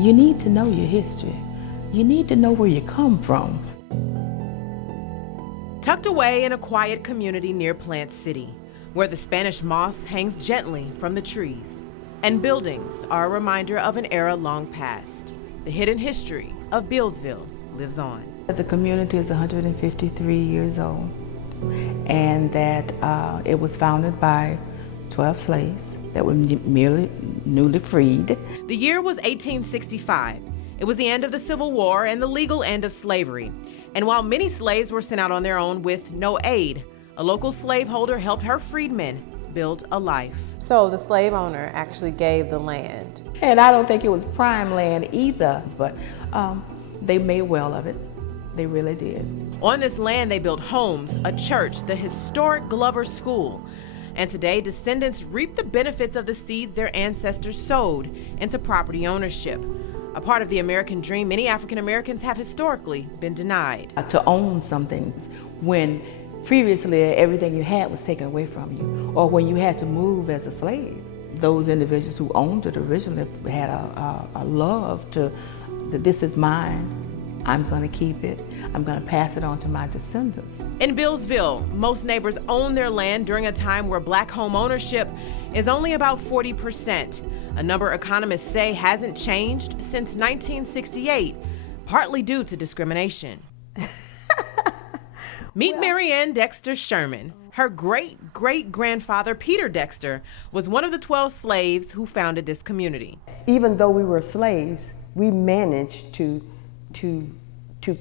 You need to know your history. You need to know where you come from. Tucked away in a quiet community near Plant City, where the Spanish moss hangs gently from the trees, and buildings are a reminder of an era long past, the hidden history of Bealsville lives on. The community is 153 years old, and that it was founded by 12 slaves that were merely newly freed. The year was 1865. It was the end of the Civil War and the legal end of slavery. And while many slaves were sent out on their own with no aid, a local slaveholder helped her freedmen build a life. So the slave owner actually gave the land. And I don't think it was prime land either, but they made well of it. They really did. On this land, they built homes, a church, the historic Glover School. And today, descendants reap the benefits of the seeds their ancestors sowed into property ownership. A part of the American dream many African Americans have historically been denied. To own something when previously everything you had was taken away from you, or when you had to move as a slave. Those individuals who owned it originally had a love to, that this is mine, I'm going to keep it, I'm going to pass it on to my descendants. In Bealsville, most neighbors own their land during a time where black home ownership is only about 40%. A number economists say hasn't changed since 1968, partly due to discrimination. Meet Marianne Dexter Sherman. Her great-great-grandfather, Peter Dexter, was one of the 12 slaves who founded this community. Even though we were slaves, we managed to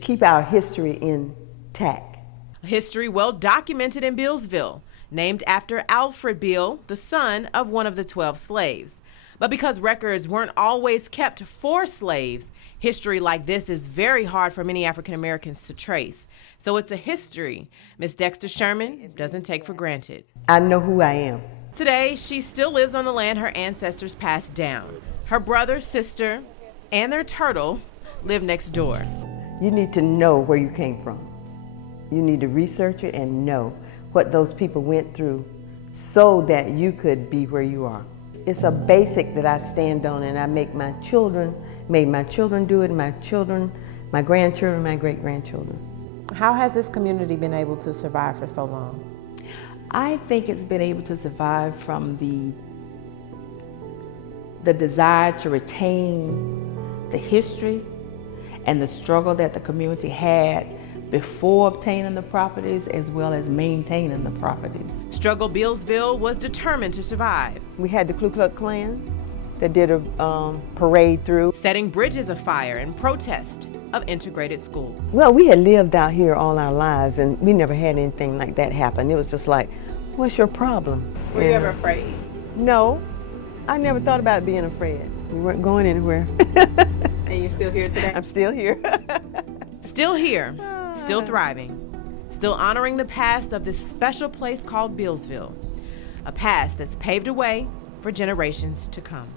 keep our history intact. A history well documented in Bealsville, named after Alfred Beal, the son of one of the 12 slaves. But because records weren't always kept for slaves, history like this is very hard for many African Americans to trace. So it's a history Miss Dexter Sherman doesn't take for granted. I know who I am. Today, she still lives on the land her ancestors passed down. Her brother, sister, and their turtle live next door. You need to know where you came from. You need to research it and know what those people went through so that you could be where you are. It's a basic that I stand on, and I make my children do it, my children, my grandchildren, my great-grandchildren. How has this community been able to survive for so long? I think it's been able to survive from the desire to retain the history and the struggle that the community had before obtaining the properties as well as maintaining the properties. Struggle Bealsville was determined to survive. We had the Ku Klux Klan that did a parade through. Setting bridges afire in protest of integrated schools. Well, we had lived out here all our lives and we never had anything like that happen. It was just like, what's your problem? Were you ever afraid? No, I never thought about being afraid. We weren't going anywhere. And you're still here today? I'm still here. Still here, still thriving, still honoring the past of this special place called Bealsville, a past that's paved a way for generations to come.